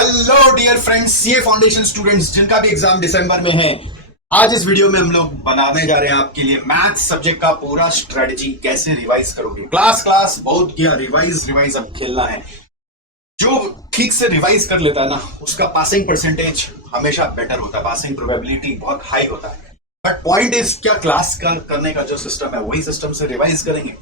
Hello dear friends, CA foundation students जिनका भी exam दिसंबर में है। आज इस वीडियो में हम लोग बनाने जा रहे हैं आपके लिए मैथ्स सब्जेक्ट का पूरा स्ट्रेटजी, कैसे रिवाइज करोगे। क्लास बहुत किया, रिवाइज अब खेलना है। जो ठीक से रिवाइज कर लेता है ना, उसका पासिंग परसेंटेज हमेशा बेटर होता है, पासिंग प्रोबेबिलिटी बहुत हाई होता है। बट पॉइंट इज, क्या क्लास का करने का जो सिस्टम है वही सिस्टम से रिवाइज करेंगे?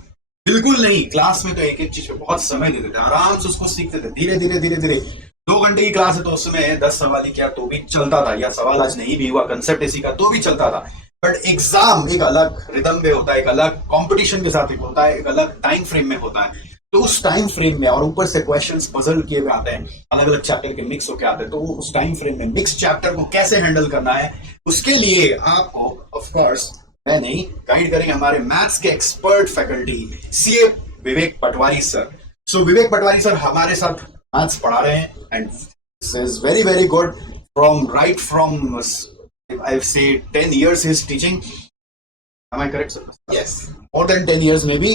बिल्कुल नहीं। क्लास में तो एक एक चीज पे बहुत समय देते थे, आराम से उसको सीखते थे, धीरे धीरे धीरे धीरे। 2 घंटे की क्लास है तो उसमें 10 सवाल ही किया तो भी चलता था, या सवाल आज नहीं भी हुआ कंसेप्ट इसी का तो भी चलता था। बट एग्जाम एक अलग रिदम में होता है, एक अलग कंपटीशन के साथ होता है, एक अलग टाइम फ्रेम में होता है। तो उस टाइम फ्रेम में, और ऊपर से क्वेश्चंस पजल किए हुए आते हैं, अलग अलग चैप्टर के मिक्स होके आते हैं, तो उस टाइम फ्रेम में मिक्स चैप्टर को कैसे हैंडल करना है, उसके लिए आपको ऑफ कोर्स मैं नहीं, गाइड करेंगे हमारे मैथ्स के एक्सपर्ट फैकल्टी सीए विवेक पटवारी सर। सो विवेक पटवारी सर हमारे साथ मैथ्स पढ़ा रहे हैं, and this is very very good. From I say 10 years he is teaching. Am I correct, sir? Yes, more than 10 years maybe,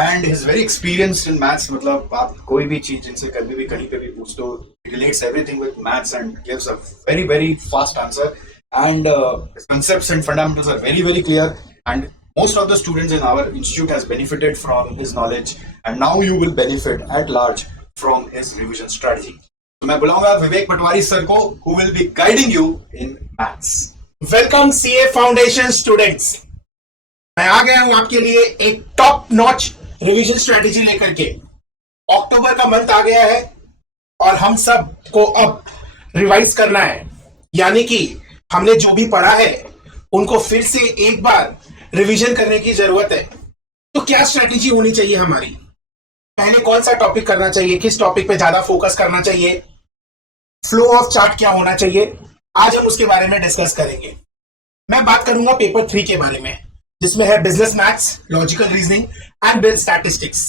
and he is very experienced in maths. मतलब आप कोई भी चीज इनसे कभी भी कहीं पे भी पूछ दो, he relates everything with maths and gives a very very fast answer. And his concepts and fundamentals are very very clear. And most of the students in our institute has benefited from his knowledge, and now you will benefit at large from his revision strategy. तो मैं बुलाऊंगा विवेक पटवारी sir को, who will be guiding you in maths. Welcome CA foundation students. मैं आ गया हूं आपके लिए एक top notch revision strategy लेकर के। अक्टूबर का मंथ आ गया है और हम सब को अब रिवाइज करना है, यानी कि हमने जो भी पढ़ा है उनको फिर से एक बार रिवीजन करने की जरूरत है। तो क्या स्ट्रेटेजी होनी चाहिए हमारी? पहले कौन सा टॉपिक करना चाहिए, किस टॉपिक पे ज्यादा फोकस करना चाहिए, फ्लो ऑफ चार्ट क्या होना चाहिए, आज हम उसके बारे में डिस्कस करेंगे। मैं बात करूंगा पेपर 3 के बारे में, जिसमें है business maths, logical reasoning and bill statistics.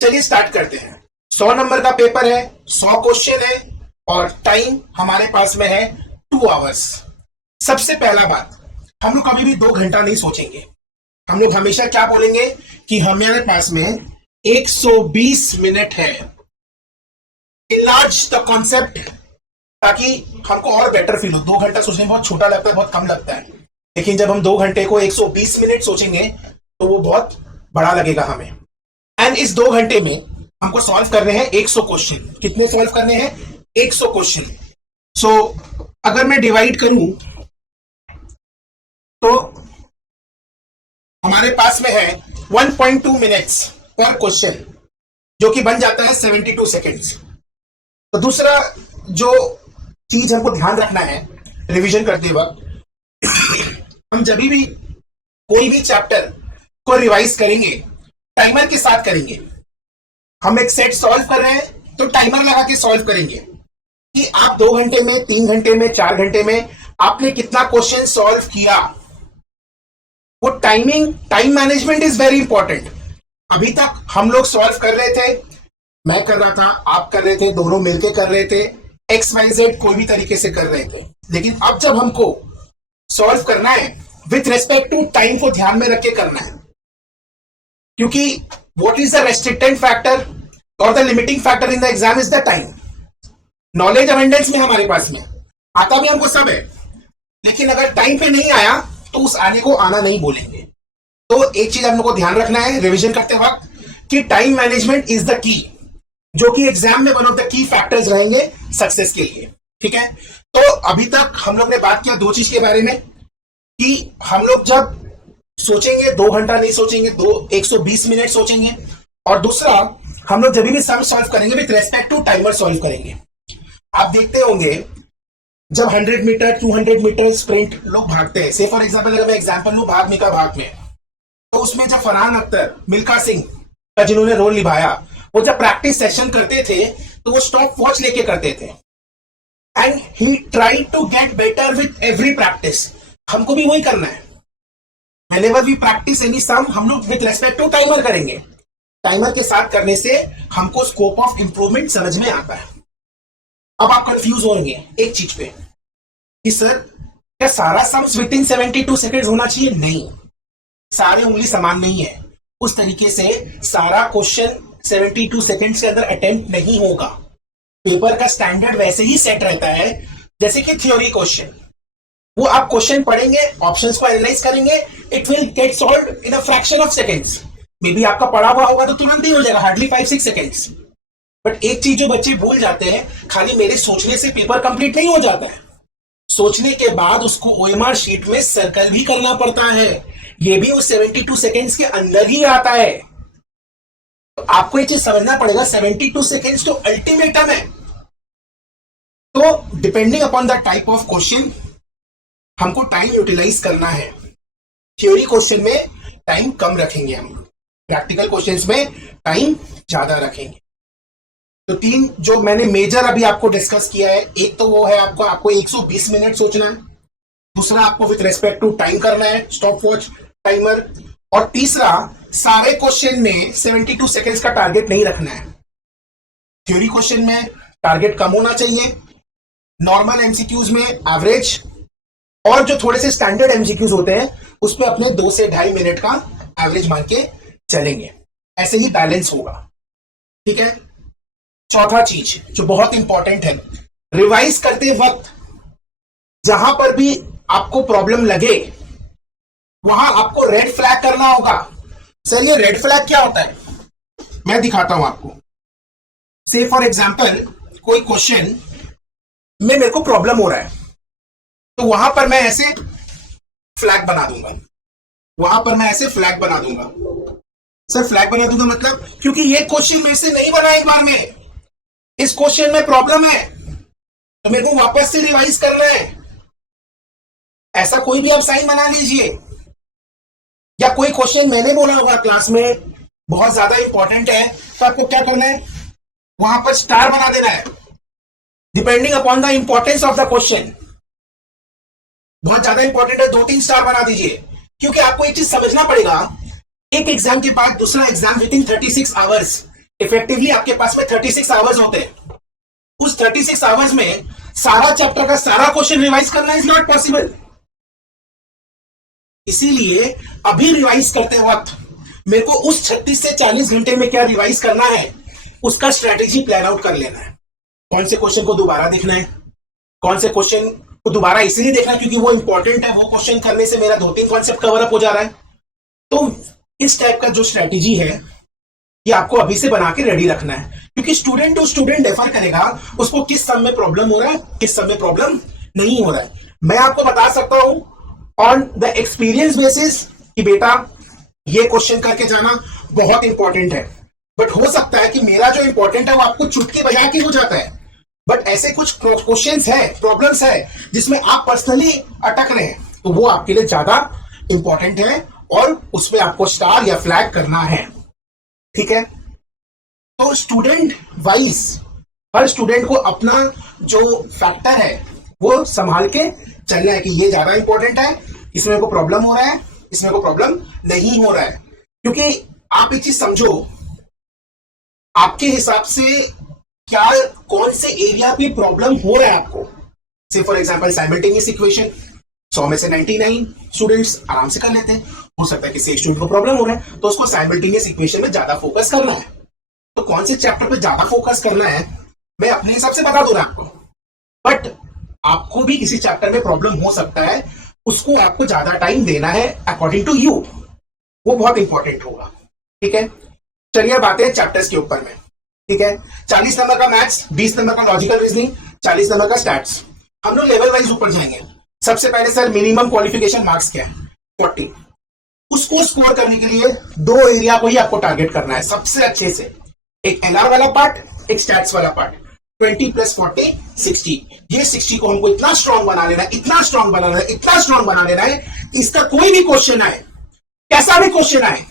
चलिए स्टार्ट करते हैं। 100 नंबर का पेपर है, 100 क्वेश्चन है और टाइम हमारे पास में है 2 आवर्स। सबसे पहला बात, हम लोग कभी भी 2 घंटा नहीं सोचेंगे। हम लोग हमेशा क्या बोलेंगे कि हमारे पास में 120 मिनट है। इलाज द कॉन्सेप्ट, ताकि हमको और बेटर फील हो। 2 घंटा सोचने में बहुत छोटा लगता है, बहुत कम लगता है, लेकिन जब हम 2 घंटे को 120 मिनट सोचेंगे तो वो बहुत बड़ा लगेगा हमें। एंड इस 2 घंटे में हमको सॉल्व करने हैं 100 क्वेश्चन। कितने सॉल्व करने हैं? 100 क्वेश्चन। सो अगर मैं डिवाइड करूं तो हमारे पास में है 1.2 मिनट्स पर क्वेश्चन, जो कि बन जाता है 72 सेकेंड्स। तो दूसरा जो चीज हमको ध्यान रखना है रिवीजन करते वक्त, हम जब भी कोई भी चैप्टर को रिवाइज करेंगे टाइमर के साथ करेंगे। हम एक सेट सॉल्व कर रहे हैं तो टाइमर लगा के सॉल्व करेंगे कि आप 2 घंटे में, 3 घंटे में, 4 घंटे में आपने कितना क्वेश्चन सॉल्व किया। वो time management is very important. अभी तक हम लोग सॉल्व कर रहे थे, मैं कर रहा था, आप कर रहे थे, दोनों मिलके कर रहे थे, XYZ कोई भी तरीके से कर रहे थे। लेकिन अब जब हमको सॉल्व करना है विथ रेस्पेक्ट टू टाइम को ध्यान में रख के करना है, क्योंकि व्हाट इज द रेस्ट्रिक्टेंट फैक्टर और the limiting factor in the exam is the time. Knowledge abundance में हमारे पास में आता भी हमको सब है, लेकिन अगर टाइम पे नहीं आया तो उस आने को आना नहीं बोलेंगे। तो एक चीज हम लोग को ध्यान रखना है रिवीजन करते वक्त कि time management is the key, जो कि एग्जाम में one of the key factors रहेंगे सक्सेस के लिए। ठीक है, तो अभी तक हम लोग ने बात किया 2 चीज के बारे में, कि हम लोग जब सोचेंगे 2 घंटा नहीं सोचेंगे, 120 मिनट सोचेंगे, और दूसरा हम लोग जब भी सम सॉल्व करेंगे with respect to timer solve करेंगे। आप देखते होंगे जब 100 मीटर 200 मीटर स्प्रिंट लोग भागते हैं, से फॉर एग्जाम्पल अगर मैं एग्जाम्पल लूं भाग मिल्खा भाग में, तो उसमें जब फरहान अख्तर, मिल्खा सिंह का जिन्होंने रोल निभाया, वो जब प्रैक्टिस सेशन करते थे तो वो स्टॉप वॉच लेके करते थे, and he tried to get better with every practice. हमको भी वही करना है। Whenever we practice any sum, हम लोग विथ रेस्पेक्ट टू टाइमर करेंगे। टाइमर के साथ करने से हमको स्कोप ऑफ इंप्रूवमेंट समझ में आता है। अब आप कंफ्यूज होंगे एक चीज पे कि सर क्या सारा सम्स विद इन 72 सेकेंड्स होना चाहिए? नहीं, सारे उंगली समान नहीं है। उस तरीके से सारा क्वेश्चन 72 सेकेंड्स के अंदर अटेम्प्ट नहीं होगा। पेपर का स्टैंडर्ड वैसे ही सेट रहता है जैसे कि थ्योरी क्वेश्चन। वो आप क्वेश्चन पढ़ेंगे, ऑप्शंस को एनालाइज करेंगे, it will get solved in a fraction of seconds. May be आपका पढ़ा हुआ होगा तो तुरंत ही हो जाएगा, हार्डली 5-6 सेकंड्स। बट एक चीज जो बच्चे भूल जाते हैं, खाली मेरे सोचने से पेपर कंप्लीट नहीं हो जाता है, सोचने के बाद उसको ओएमआर शीट में सर्कल भी करना पड़ता है। ये भी उस 72 सेकेंड्स के अंदर ही आता है। तो आपको ये चीज समझना पड़ेगा, 72 सेकेंड्स तो अल्टीमेटम है। तो depending upon the type of question हमको टाइम यूटिलाइज करना है। थ्योरी क्वेश्चन में टाइम कम रखेंगे हम, प्रैक्टिकल क्वेश्चंस में टाइम ज्यादा रखेंगे। तो 3 जो मैंने मेजर अभी आपको डिस्कस किया है, एक तो वो है आपको 120 मिनट सोचना है, दूसरा आपको विथ रेस्पेक्ट टू टाइम करना है, स्टॉप वॉच टाइमर, और तीसरा सारे क्वेश्चन में 72 सेकेंड्स का टारगेट नहीं रखना है। थ्योरी क्वेश्चन में टारगेट कम होना चाहिए, नॉर्मल एमसीक्यूज में एवरेज, और जो थोड़े से स्टैंडर्ड एमसीक्यूज होते हैं उसमें अपने 2 से 2.5 मिनट का एवरेज मान के चलेंगे। ऐसे ही बैलेंस होगा, ठीक है। चौथा चीज जो बहुत इंपॉर्टेंट है, रिवाइज करते वक्त जहां पर भी आपको प्रॉब्लम लगे वहां आपको रेड फ्लैग करना होगा। सर ये रेड फ्लैग क्या होता है, मैं दिखाता हूं आपको। से फॉर एग्जांपल कोई क्वेश्चन में मेरे को प्रॉब्लम हो रहा है, तो वहां पर मैं ऐसे फ्लैग बना दूंगा, वहां पर मैं ऐसे फ्लैग बना दूंगा। सर फ्लैग बना दूंगा मतलब, क्योंकि ये क्वेश्चन मेरे से नहीं बना एक बार में, इस क्वेश्चन में प्रॉब्लम है तो मेरे को वापस से रिवाइज करना है। ऐसा कोई भी आप साइन बना लीजिए। या कोई क्वेश्चन मैंने बोला होगा क्लास में बहुत ज्यादा इंपॉर्टेंट है, तो आपको क्या करना है, वहां पर स्टार बना देना है, depending upon the importance of the question. बहुत ज्यादा इंपॉर्टेंट है, 2-3 स्टार बना दीजिए, क्योंकि आपको एक चीज समझना पड़ेगा, एक एग्जाम के बाद दूसरा exam with in 36 hours, effectively आपके पास में 36 आवर्स होते हैं। उस 36 आवर्स में सारा चैप्टर का सारा क्वेश्चन रिवाइज करना इज नॉट पॉसिबल। इसीलिए अभी रिवाइज करते वक्त मेरे को उस 36 से 40 घंटे में क्या रिवाइज करना है, उसका स्ट्रेटेजी प्लान आउट कर लेना है। कौन से क्वेश्चन को दोबारा देखना है, कौन से क्वेश्चन को दोबारा इसलिए देखना है क्योंकि वो इंपॉर्टेंट है, वो क्वेश्चन करने से मेरा 2-3 कॉन्सेप्ट कवर अप हो जा रहा है। तो इस टाइप का जो स्ट्रेटेजी है ये आपको अभी से बना के रेडी रखना है, क्योंकि स्टूडेंट टू स्टूडेंट डिफर करेगा उसको किस सम में प्रॉब्लम हो रहा है, किस सम में प्रॉब्लम नहीं हो रहा है। मैं आपको बता सकता हूं ऑन द एक्सपीरियंस बेसिस कि बेटा ये क्वेश्चन करके जाना बहुत इंपॉर्टेंट है, बट हो सकता है कि मेरा जो इंपॉर्टेंट है वो आपको चुटकी बजा के हो जाता है। बट ऐसे कुछ क्वेश्चंस है, प्रॉब्लम्स है जिसमें आप पर्सनली अटक रहे हैं, तो वो आपके लिए ज्यादा इंपॉर्टेंट है और उसमें आपको स्टार या फ्लैग करना है, ठीक है। तो स्टूडेंट वाइज हर स्टूडेंट को अपना जो फैक्टर है वो संभाल के चलना है कि ये ज्यादा इंपॉर्टेंट है, इसमें को प्रॉब्लम हो रहा है, इसमें को प्रॉब्लम नहीं हो रहा है। क्योंकि आप एक चीज समझो, आपके हिसाब से क्या कौन से एरिया पे प्रॉब्लम हो रहा है आपको। से फॉर एग्जांपल साइमल्टेनियस इक्वेशन 100 में से 99 स्टूडेंट्स आराम से कर लेते हैं, हो सकता है किसी एक स्टूडेंट को प्रॉब्लम हो रहा है तो उसको साइमल्टेनियस इक्वेशन में ज्यादा फोकस करना है। तो कौन से चैप्टर पे ज्यादा फोकस करना है मैं अपने हिसाब से बता दूंगा आपको, बट आपको भी किसी चैप्टर में प्रॉब्लम हो सकता है, उसको आपको ज्यादा टाइम देना है अकॉर्डिंग टू यू, वो बहुत इंपॉर्टेंट होगा, ठीक है। चलिए बातें चैप्टर्स के ऊपर में, ठीक है। 40 नंबर का मैथ्स, 20 नंबर का लॉजिकल रीजनिंग, 40 नंबर का स्टैट्स। हम लोग लेवल वाइज ऊपर जाएंगे। सबसे पहले सर मिनिमम क्वालिफिकेशन मार्क्स क्या है, 40। उसको स्कोर करने के लिए 2 एरिया को ही आपको टारगेट करना है सबसे अच्छे से, एक एलआर वाला पार्ट, एक स्टैट्स वाला पार्ट। 20 + 40 60, ये 60 को हमको इतना स्ट्रॉन्ग बना लेना है, इतना स्ट्रॉन्ग बना लेना है, इतना स्ट्रॉन्ग बना लेना है, इसका कोई भी क्वेश्चन आए, कैसा भी क्वेश्चन आए,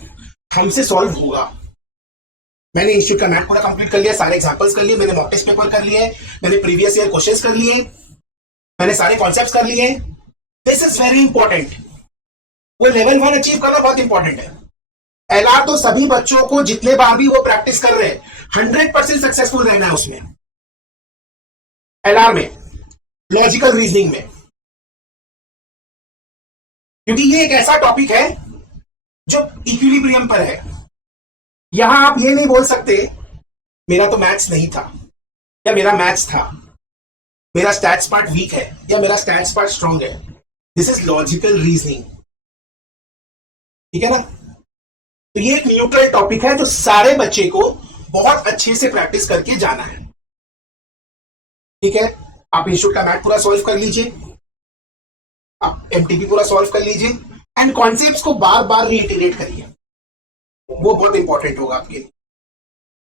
हमसे सॉल्व होगा। मैंने इंस्टीट्यूट का मैथ पूरा कंप्लीट कर लिया, सारे एग्जांपल्स कर लिए, मैंने मॉक टेस्ट पेपर कर लिए, मैंने प्रीवियस ईयर क्वेश्चंस कर लिए, मैंने सारे कॉन्सेप्ट्स कर लिए। This is very important. वो लेवल 1 अचीव करना बहुत इंपॉर्टेंट है। एलआर तो सभी बच्चों को जितने बार भी वो प्रैक्टिस कर रहे हैं 100% सक्सेसफुल रहना है उसमें, एलआर में, लॉजिकल रीजनिंग में, क्योंकि ये एक ऐसा टॉपिक है जो इक्विलिब्रियम पर है। यहां आप ये नहीं बोल सकते मेरा तो मैथ्स नहीं था, या मेरा मैथ्स था, मेरा स्टैट्स पार्ट वीक है या मेरा स्टैट्स पार्ट स्ट्रांग है। दिस इज लॉजिकल रीजनिंग, ठीक है ना। तो ये एक न्यूट्रल टॉपिक है जो सारे बच्चे को बहुत अच्छे से प्रैक्टिस करके जाना है, ठीक है। आप इंस्टीट्यूट का मैथ पूरा सॉल्व कर लीजिए, आप एमटीपी पूरा सॉल्व कर लीजिए एंड कॉन्सेप्ट्स को बार बार रीइटरेट करिए, वो बहुत इंपॉर्टेंट होगा आपके लिए,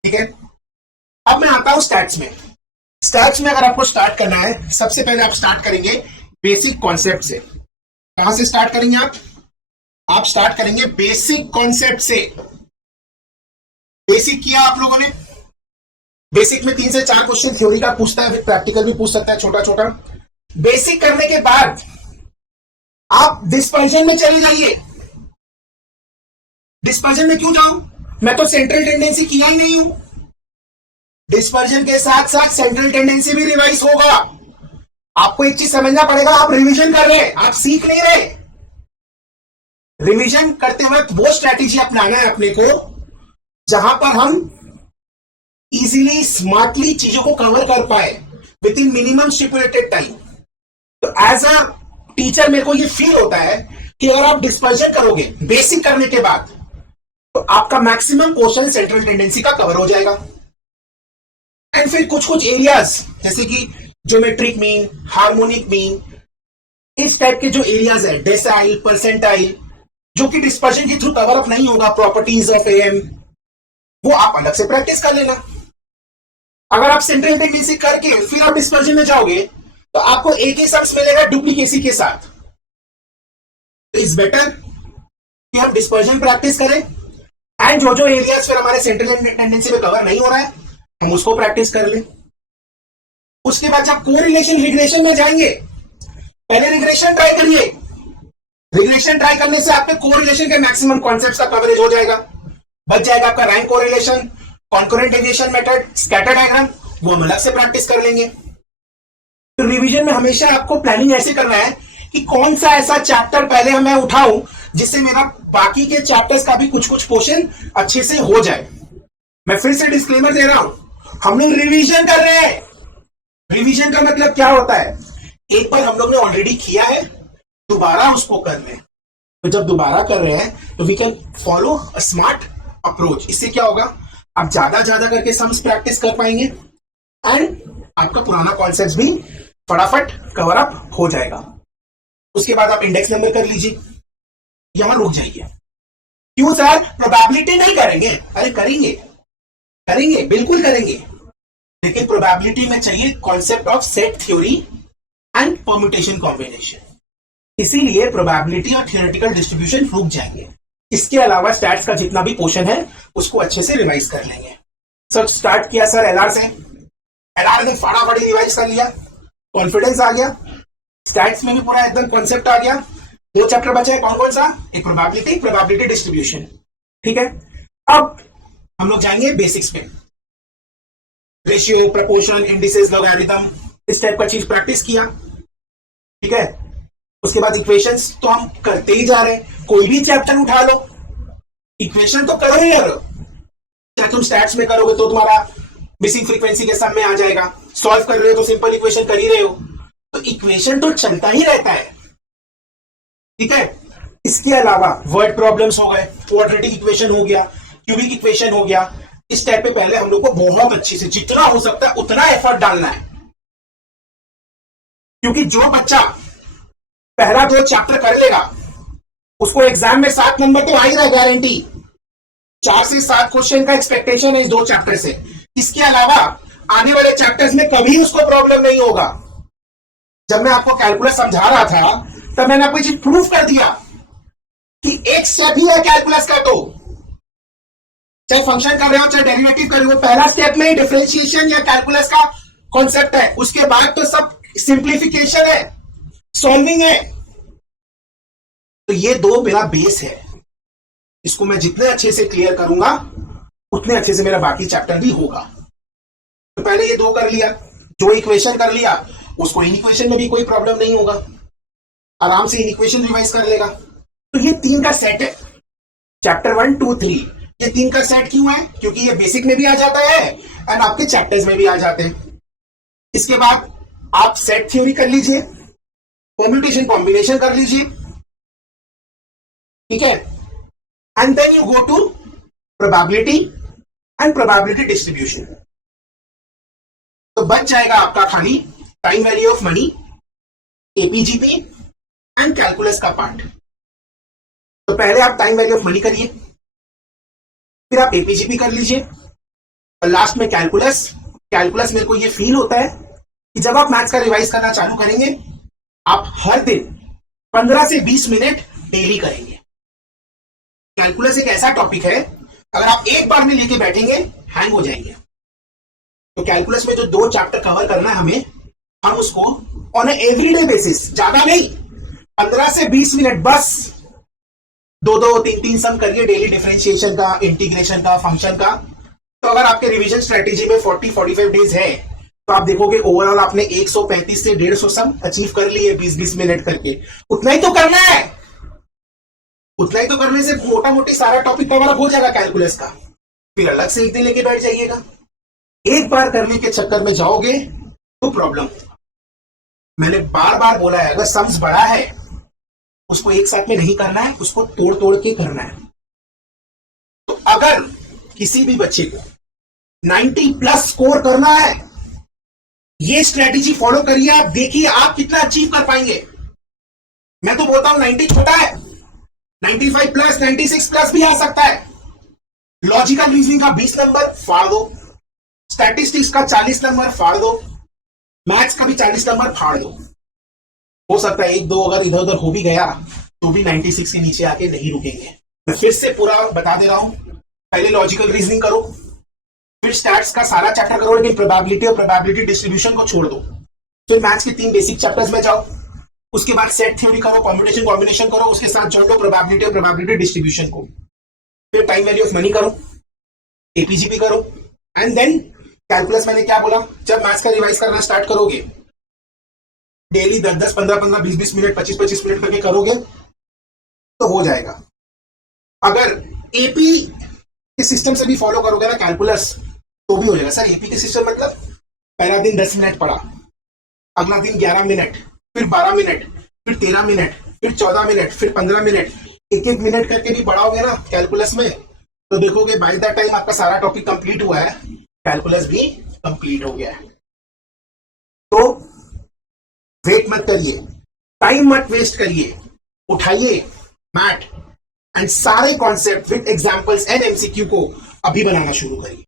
ठीक है। अब मैं आता हूं स्टैट्स में। स्टैट्स में अगर आपको स्टार्ट करना है, सबसे पहले आप स्टार्ट करेंगे बेसिक कॉन्सेप्ट से। कहां से स्टार्ट करेंगे आप स्टार्ट करेंगे बेसिक कॉन्सेप्ट से। बेसिक किया आप लोगों ने, बेसिक में 3 से 4 क्वेश्चन थ्योरी का पूछता है, फिर प्रैक्टिकल भी पूछ सकता है छोटा छोटा। बेसिक करने के बाद आप डिस्पर्जन में चले जाइए। डिस्पर्जन में क्यों जाऊं, मैं तो सेंट्रल टेंडेंसी किया ही नहीं हूं। डिस्पर्जन के साथ साथ सेंट्रल टेंडेंसी भी रिवाइज होगा। आपको एक चीज समझना पड़ेगा, आप रिवीजन कर रहे हैं, आप सीख नहीं रहे। रिवीजन करते वक्त वो स्ट्रैटेजी अपनाना है अपने को जहां पर हम इजीली स्मार्टली चीजों को कवर कर पाए with in minimum stipulated time. तो एज अ टीचर मेरे को ये फील होता है कि अगर आप डिस्पर्जन करोगे बेसिक करने के बाद तो आपका मैक्सिमम पोर्शन सेंट्रल टेंडेंसी का कवर हो जाएगा। एंड फिर कुछ कुछ एरियाज जैसे कि ज्योमेट्रिक मीन, हार्मोनिक मीन, इस टाइप के जो एरियाज है, डेसाइल, परसेंटाइल, जो कि डिस्पर्जन के थ्रू कवर अप नहीं होगा, प्रॉपर्टीज ऑफ एम, वो आप अलग से प्रैक्टिस कर लेना। अगर आप सेंट्रल टेंडेंसी करके फिर आप डिस्पर्जन में जाओगे तो आपको एक ही सम्स मिलेगा डुप्लीकेसी के साथ। तो इट्स बेटर कि हम डिस्पर्जन प्रैक्टिस करें एंड जो जो एरियाज फिर हमारे सेंट्रल टेंडेंसी में कवर नहीं हो रहा है हम उसको प्रैक्टिस कर लें। उसके बाद जब कोरिलेशन रिग्रेशन में जाएंगे, पहले रिग्रेशन ट्राई करिए। रिग्रेशन ट्राई करने से आपके कोरिलेशन के मैक्सिमम कॉन्सेप्ट्स का कवरेज हो जाएगा। बच जाएगा आपका rank correlation, concurrent deviation method, scatter diagram, वो हम अलग से प्रैक्टिस कर लेंगे। तो रिवीजन में हमेशा आपको प्लानिंग ऐसे करना है कि कौन सा ऐसा चैप्टर पहले मैं उठाऊं जिससे मेरा बाकी के चैप्टर्स का भी कुछ कुछ पोर्शन अच्छे से हो जाए। मैं फिर से डिस्क्लेमर दे रहा हूं, हम लोग रिवीजन कर रहे हैं। रिवीजन का मतलब क्या होता है, एक बार हम लोग ने ऑलरेडी किया है, दोबारा उसको कर रहे हैं। तो जब दोबारा कर रहे हैं तो we can follow a smart approach. इससे क्या होगा, आप ज्यादा ज्यादा करके सम्स प्रैक्टिस कर पाएंगे एंड आपका पुराना कॉन्सेप्ट भी फटाफट कवर अप हो जाएगा। उसके बाद आप इंडेक्स नंबर कर लीजिए, यहां रुक जाइए। क्यों सर, प्रोबेबिलिटी नहीं करेंगे? अरे करेंगे, करेंगे, बिल्कुल करेंगे, लेकिन प्रोबेबिलिटी में चाहिए concept of set theory and permutation combination. इसीलिए प्रोबेबिलिटी और थियोरेटिकल डिस्ट्रीब्यूशन रुक जाएंगे। इसके अलावा स्टैट्स का जितना भी पोर्शन है उसको अच्छे से रिवाइज कर लेंगे। सर स्टार्ट किया सर एलआर से, एलआर ने फटाफट रिवाइज कर लिया, कॉन्फिडेंस आ गया, स्टैट्स में भी पूरा एकदम कॉन्सेप्ट आ गया। 2 चैप्टर बचा है, कौन कौन सा, एक प्रोबेबिलिटी, प्रोबेबिलिटी डिस्ट्रीब्यूशन, ठीक है। अब हम लोग जाएंगे बेसिक्स पे, रेशियो, प्रपोर्शन, इंडिसेस, लॉगरिथम, इस टाइप का चीज प्रैक्टिस किया, ठीक है। उसके बाद इक्वेशंस तो हम करते ही जा रहे हैं, कोई भी चैप्टर उठा लो इक्वेशन तो करो ही यार। क्या तुम स्टैट्स में करोगे तो तुम्हारा मिसिंग फ्रीक्वेंसी के सम में आ जाएगा, सॉल्व कर रहे हो तो सिंपल इक्वेशन कर ही रहे हो, तो इक्वेशन तो चलता ही रहता है, ठीक है। इसके अलावा वर्ड प्रॉब्लम्स हो गए, क्वाड्रेटिक इक्वेशन हो गया, क्यूबिक इक्वेशन हो गया। इस टाइप पे पहले हम लोग को बहुत अच्छे से जितना हो सकता है उतना एफर्ट डालना है, क्योंकि जो बच्चा पहला 2 चैप्टर कर लेगा उसको एग्जाम में 7 नंबर तो आ ही रहा, गारंटी। 4 से 7 क्वेश्चन का एक्सपेक्टेशन है इस 2 चैप्टर से। इसके अलावा आने वाले चैप्टर्स में कभी उसको प्रॉब्लम नहीं होगा। जब मैं आपको कैलकुलस समझा रहा था तब मैंने आपको चीज प्रूफ कर दिया कि एक स्टेप ही है कैलकुलस का, तो चाहे फंक्शन कर रहे हो चाहे डेरिवेटिव कर रहे हो, पहला स्टेप में ही डिफरेंशिएशन या कैलकुलस का कॉन्सेप्ट है, उसके बाद तो सब सिंप्लीफिकेशन है, सॉल्विंग है। तो ये 2 मेरा बेस है, इसको मैं जितने अच्छे से क्लियर करूंगा उतने अच्छे से मेरा बाकी चैप्टर भी होगा। तो पहले ये 2 कर लिया, जो इक्वेशन कर लिया उसको इन इक्वेशन में भी कोई प्रॉब्लम नहीं होगा, आराम से इन इक्वेशन रिवाइज कर लेगा। तो ये 3 का सेट है, चैप्टर 1, 2, 3। ये 3 का सेट क्यों है, क्योंकि ये बेसिक में भी आ जाता है एंड आपके चैप्टर्स में भी आ जाते हैं। इसके बाद आप सेट थ्योरी कर लीजिए, परम्यूटेशन कॉम्बिनेशन कर लीजिए, ठीक है, and then you go to probability and probability distribution. तो बच जाएगा आपका खाली time value of money, AP GP and calculus का पार्ट। तो पहले आप टाइम वैल्यू ऑफ मनी करिए, फिर आप एपीजीपी कर लीजिए, और लास्ट में कैलकुलस। कैलकुलस मेरे को ये फील होता है कि जब आप मैथ्स का रिवाइज करना चालू करेंगे, आप हर दिन 15 से 20 मिनट डेली करेंगे। कैलकुलस एक ऐसा टॉपिक है, अगर आप एक बार में लेके बैठेंगे हैंग हो जाएंगे। तो कैलकुलस में जो 2 चैप्टर कवर करना है हमें, हम उसको ऑन एवरीडे बेसिस, ज्यादा नहीं, 15 से 20 मिनट बस 2-2, 3-3 सम करिए डेली, डिफरेंशिएशन का, इंटीग्रेशन का, फंक्शन का। तो अगर आपके रिवीजन स्ट्रेटेजी में 40-45 डेज है, तो आप देखोगे ओवरऑल आपने 135 से 150 सम अचीव कर लिए 20-20 मिनट करके। उतना ही तो करना है, उतना ही तो करने से मोटा मोटी सारा टॉपिक कवर अप हो जाएगा कैलकुलस का। फिर अलग से एक दिन लेके बैठ जाइएगा। एक बार करने के चक्कर में जाओगे तो प्रॉब्लम। मैंने बार बार बोला है, अगर सम्स बड़ा है उसको एक साथ में नहीं करना है, उसको तोड़ तोड़ के करना है। तो अगर किसी भी बच्चे को 90+ स्कोर करना है, ये स्ट्रेटेजी फॉलो करिए, आप देखिए आप कितना अचीव कर पाएंगे। मैं तो बोलता हूं 90 छोटा है, 95+, 96+ भी आ सकता है। लॉजिकल रीजनिंग का 20 नंबर फाड़ दो, स्टैटिस्टिक्स का 40 नंबर फाड़ दो, मैथ्स का भी 40 नंबर फाड़ दो। हो सकता है 1-2 अगर इधर उधर हो भी गया तो भी 96 के नीचे आके नहीं रुकेंगे। मैं फिर से पूरा बता दे रहा हूं, पहले लॉजिकल रीजनिंग करो, फिर स्टैट्स का सारा चैप्टर करो, लेकिन प्रोबेबिलिटी और प्रोबेबिलिटी डिस्ट्रीब्यूशन को छोड़ दो। फिर मैथ्स के 3 बेसिक चैप्टर्स में जाओ, उसके बाद सेट थ्योरी करो, परम्यूटेशन कॉम्बिनेशन करो, उसके साथ जोड़ दो प्रोबेबिलिटी और प्रोबेबिलिटी डिस्ट्रीब्यूशन को। फिर टाइम वैल्यू ऑफ मनी करो, एपीजीपी करो, एंड देन कैलकुलस। मैंने क्या बोला, जब मैथ्स का रिवाइज करना स्टार्ट करोगे, डेली 10-10, 15-15, 20-20 मिनट, 25-25 मिनट करके करोगे तो हो जाएगा। अगर एपी के सिस्टम से भी फॉलो करोगे ना कैलकुलस, तो भी हो जाएगा। सर एपी के सिस्टम मतलब पहला दिन 10 मिनट पढ़ा, अगला दिन 11 मिनट, फिर 12 मिनट, फिर 13 मिनट, फिर 14 मिनट, फिर 15 मिनट, 1-1 मिनट करके भी बढ़ाओगे ना कैलकुलस में, तो देखोगे बाय द टाइम आपका सारा टॉपिक कंप्लीट हुआ है, कैलकुलस भी कंप्लीट हो गया है। तो वेट मत करिए, टाइम मत वेस्ट करिए, उठाइए मैट एंड सारे concept with examples and MCQ को अभी बनाना शुरू करिए।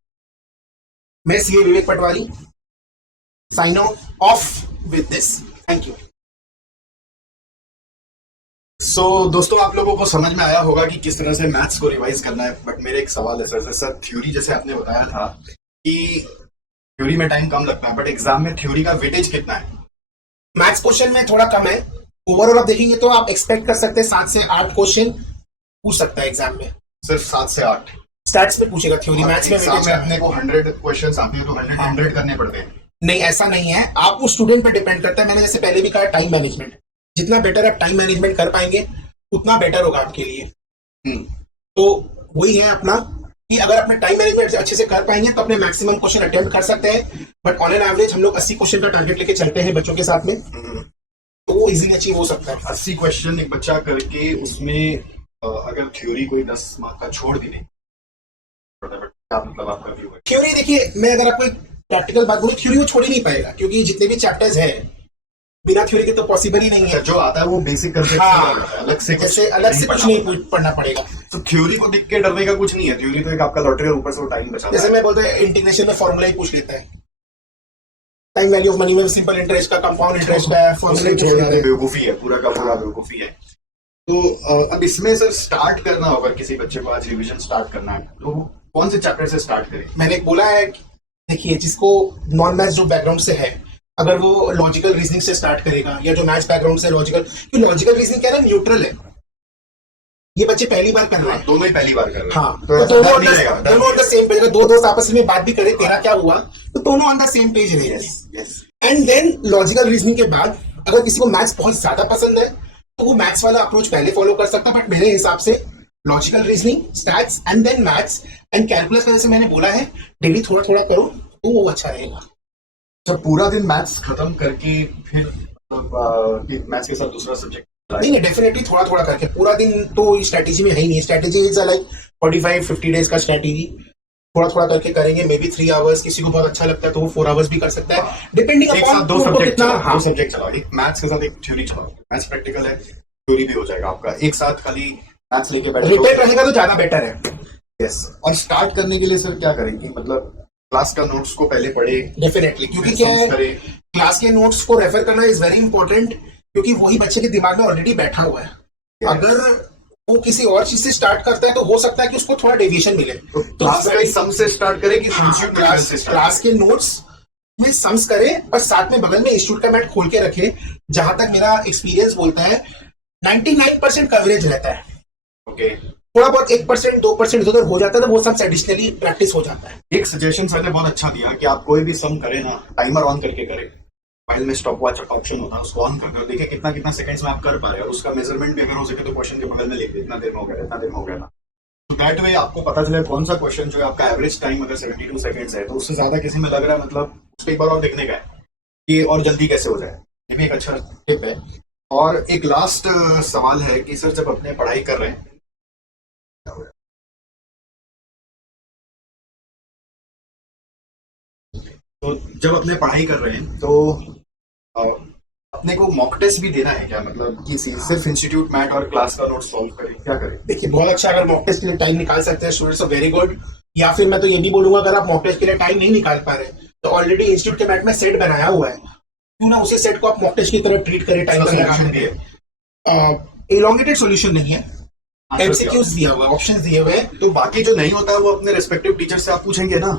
मैं CA Vivek Patwari sign off with this. Thank you. So दोस्तों, आप लोगों को समझ में आया होगा कि किस तरह से मैथ्स को रिवाइज करना है। बट मेरे एक सवाल है सर थ्योरी जैसे आपने बताया था कि थ्योरी में टाइम कम लगता है, बट एग्जाम में थ्योरी का वेटेज कितना है? मैथ्स क्वेश्चन में थोड़ा कम है, ओवरऑल आप देखेंगे तो आप एक्सपेक्ट कर सकते हैं 7 से 8 क्वेश्चन पूछ सकता है एग्जाम में। सिर्फ 7 से 8 स्टैट्स में पूछेगा, थ्योरी मैथ्स में एग्जाम में अपने को 100 क्वेश्चंस आते हैं तो 100 करने पड़ते हैं। नहीं, ऐसा नहीं है, आप उस स्टूडेंट पे डिपेंड करता है। मैंने जैसे पहले भी कहा, टाइम मैनेजमेंट, जितना बेटर आप टाइम मैनेजमेंट कर पाएंगे उतना बेटर होगा आपके लिए। तो वही है अपना कि अगर अपने टाइम मैनेजमेंट अच्छे से कर पाएंगे तो अपने मैक्सिमम क्वेश्चन अटेम्प्ट कर सकते हैं। बट ऑन एन एवरेज हम लोग 80 क्वेश्चन का टारगेट लेके चलते हैं बच्चों के साथ में, तो वो इजीली अचीव हो सकता है। 80 क्वेश्चन एक बच्चा करके उसमें अगर थ्योरी कोई 10 मार्क का छोड़ भी नहीं, मतलब आपका व्यू है? थ्योरी देखिए, मैं अगर आपको प्रैक्टिकल बात बोलूं, थ्योरी वो छोड़ ही नहीं पाएगा, क्योंकि जितने भी चैप्टर्स हैं बिना थ्योरी के तो पॉसिबल ही नहीं है। जो आता है वो बेसिक करके अलग से कुछ नहीं पढ़ना पड़ेगा। तो थ्योरी को देख के डरने का कुछ नहीं है। थ्योरी तो एक आपका लॉटरी और ऊपर से वो टाइम बचा। जैसे मैं बोलता हूँ, इंटीग्रेशन में फॉर्मूला ही पूछ लेता है, टाइम वैल्यू ऑफ मनी में सिंपल इंटरेस्ट का, कंपाउंड इंटरेस्ट का फॉर्मूला छोड़ना बेवकूफी है, पूरा का पूरा बेवकूफी है। तो अब इसमें सर स्टार्ट करना होगा, किसी बच्चे को आज रिवीजन स्टार्ट करना है तो कौन से चैप्टर से स्टार्ट करें? मैंने बोला है, देखिए जिसको नॉन मैथ्स जो बैकग्राउंड से है, अगर वो लॉजिकल रीजनिंग से स्टार्ट करेगा, या जो मैथ्स बैकग्राउंड से लॉजिकल, क्योंकि लॉजिकल रीजनिंग क्या है ना, न्यूट्रल है। ये बच्चे पहली बार कर रहे हैं, दोनों ही पहली बार कर रहे हैं। हाँ, तो दोनों ऑन द सेम पेज। दो दोस्त आपस में बात भी करें तेरा क्या हुआ, तो दोनों ऑन द सेम पेज रहेंगे। एंड देन लॉजिकल रीजनिंग के बाद अगर किसी को मैथ्स बहुत ज्यादा पसंद है तो वो मैथ्स वाला अप्रोच पहले फॉलो कर सकता है। बट मेरे हिसाब से logical reasoning, stats and then maths and calculus का, जैसे मैंने बोला है, डेली थोड़ा थोड़ा करो तो वो अच्छा रहेगा। जब पूरा दिन मैथ्स खत्म करके फिर मैथ्स के साथ दूसरा सब्जेक्ट नहीं नहीं, डेफिनेटली थोड़ा थोड़ा करके, पूरा दिन तो स्ट्रेटेजी में है ही नहीं। स्ट्रेटेजी इज लाइक 45-50 डेज का स्ट्रेटेजी, थोड़ा थोड़ा करके करेंगे। मे बी 3 आवर्स, किसी को बहुत अच्छा लगता है तो वो 4 आवर्स भी कर सकता है, डिपेंडिंग एक साथ अपॉन दो सब्जेक्ट कितना। हाँ, दो सब्जेक्ट चलाओ, एक मैथ्स के साथ एक थ्योरी चलाओ। मैथ्स प्रैक्टिकल है, थ्योरी भी हो जाएगा आपका। एक साथ खाली मैथ्स लेके बैठे रिटेन रहेगा तो ज्यादा बेटर है। यस। और स्टार्ट करने के लिए सर क्या करेंगे, मतलब क्लास का नोट्स को पहले पढ़े, डेफिनेटली, क्योंकि क्या है, करें। क्लास के नोट्स को रेफर करना इज वेरी इंपॉर्टेंट, क्योंकि वही बच्चे के दिमाग में ऑलरेडी बैठा हुआ है। अगर वो किसी और चीज से स्टार्ट करता है तो हो सकता है कि उसको थोड़ा डेविएशन मिले। तो क्लास का सम से स्टार्ट करें कि हाँ, इंस्टीट्यूट लेवल से स्टार्ट? क्लास के नोट्स में सम्स करे, और साथ में बगल में इंस्टीट्यूट का मैट खोल के रखे। जहां तक मेरा एक्सपीरियंस बोलता है 99% कवरेज रहता है। ओके। थोड़ा बहुत 1% 2% इधर हो जाता है तो वो सब एडिशनली प्रैक्टिस हो जाता है। एक सजेशन सर ने बहुत अच्छा दिया कि आप कोई भी सम करें ना, टाइमर ऑन करके करें। फाइल में स्टॉप वॉच ऑप्शन होता है, उसको ऑन करके देखिए कितना कितना सेकंड्स में आप कर पा रहे हैं, और उसका मेजरमेंट भी अगर हो सके तो क्वेश्चन के बगल में लिख दे, इतना देर में हो गया, इतना देर में हो गया ना। तो दैट वे आपको पता चले कौन सा क्वेश्चन जो है आपका एवरेज टाइम अगर 72 सेकंड्स है तो उससे ज्यादा किसी में लग रहा है, मतलब उसको एक बार और देखने का है कि और जल्दी कैसे हो जाए। ये भी एक अच्छा टिप है। और एक लास्ट सवाल है कि सर जब अपने पढ़ाई कर रहे हैं, तो जब अपने पढ़ाई कर रहे हैं तो अ, अपने को मॉक टेस्ट भी देना है क्या, मतलब कि सिर्फ इंस्टीट्यूट मैट और क्लास का नोट सॉल्व करें, क्या करें? देखिए, बहुत अच्छा, अगर मॉक टेस्ट के लिए टाइम निकाल सकते हैं स्टूडेंट्स, वेरी गुड। या फिर मैं तो ये भी बोलूंगा, अगर आप मॉक टेस्ट के लिए टाइम नहीं निकाल पा रहे तो ऑलरेडी इंस्टीट्यूट के मैट में सेट बनाया हुआ है, क्यों ना उसी सेट को आप मॉक टेस्ट की तरह ट्रीट करें, टाइम का लगा करके। इलोंगेटेड सॉल्यूशन नहीं है, एमसीक्यूज दिया हुआ है, ऑप्शंस दिए हुए हैं। तो बाकी जो नहीं होता है वो अपने रिस्पेक्टिव टीचर से आप पूछेंगे ना।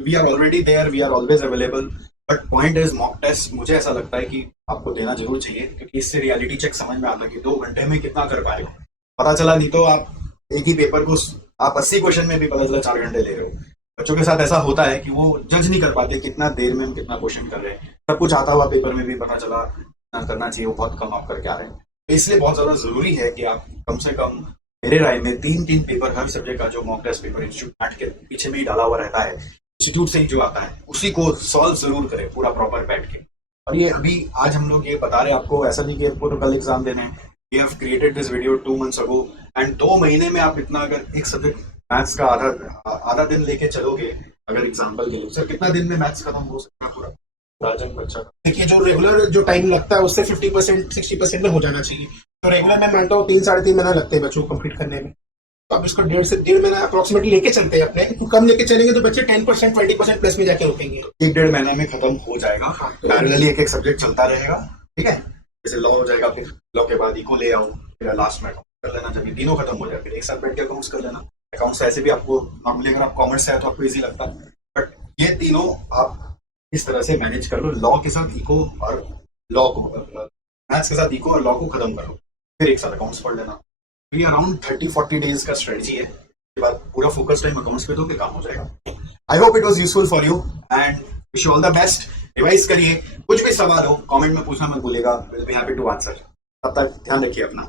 We are already there, we are always available. But point is mock test मुझे ऐसा लगता है कि आपको देना जरूर चाहिए, क्योंकि इससे रियलिटी चेक समझ में आता है कि 2 घंटे में कितना कर पाएगा। पता चला नहीं तो आप एक ही पेपर को आप 80 क्वेश्चन में भी पता चला 4 घंटे ले रहे हो। बच्चों के साथ ऐसा होता है कि वो जज नहीं कर पाते कितना देर में हम कितना क्वेश्चन कर रहे हैं। सब कुछ आता हुआ पेपर में भी पता चला ना करना चाहिए, वो बहुत कम आप करके आ रहे हैं। तो इसलिए बहुत ज्यादा जरूरी है कि आप कम से कम, मेरे राय में 3-3 पेपर हर सब्जेक्ट का जो मॉक टेस्ट पेपर इंस्टीट्यूट मैट के पीछे में ही डाला हुआ रहता है, इंस्टीट्यूट से ही जो आता है उसी को सॉल्व जरूर करें पूरा प्रॉपर बैठ के। और ये अभी आज हम लोग ये बता रहे हैं आपको, ऐसा नहीं कि आपको तो कल एग्जाम देना है। We have created this video 2 months ago, and 2 महीने में आप इतना, अगर एक सब्जेक्ट मैथ्स का आधा दिन लेके चलोगे, अगर एग्जाम्पल के लिए सर कितना दिन में मैथ्स खत्म हो सकता है पूरा राजन बच्चा का? देखिए, जो रेगुलर जो टाइम लगता है उससे 50% 60% में हो जाना चाहिए। तो रेगुलर मैं मानता हूँ 3-3.5 महीना लगते हैं बच्चों को कंप्लीट करने में। तो अब इसको 1.5 से 1.5 महीना अप्रोक्सीमेटली लेके चलते हैं अपने। तो कम लेके चलेंगे तो बच्चे 10% 20% प्लस में जाके रुकेंगे। 1-1.5 महीना में खत्म हो जाएगा। हाँ, पैरेलली एक एक सब्जेक्ट चलता रहेगा, ठीक है। जैसे लॉ हो जाएगा, फिर लॉ के बाद इको ले आओ, फिर लास्ट में कर लेना। जब ये तीनों खत्म हो जाए फिर एक साथ बैठ के अकाउंट्स कर लेना। अकाउंट्स ऐसे भी आपको नॉर्मली, अगर आप कॉमर्स से है तो आपको इजी लगता है, बट ये तीनों आप इस तरह से मैनेज कर लो। लॉ के साथ इको और लॉ को, मैथ्स के साथ इको और लॉ को खत्म कर लो, फिर एक साथ अकाउंट्स पढ़ लेना। ये अराउंड 30-40 डेज का स्ट्रेटजी है। के बाद पूरा फोकस टाइम अकाउंट्स पे दो, फिर काम हो जाएगा। I hope it was useful for you and wish you all the best. Revise करिए, कुछ भी सवाल हो कमेंट में पूछना मत भूलिएगा, will be happy to answer. तब तक ध्यान रखिए अपना।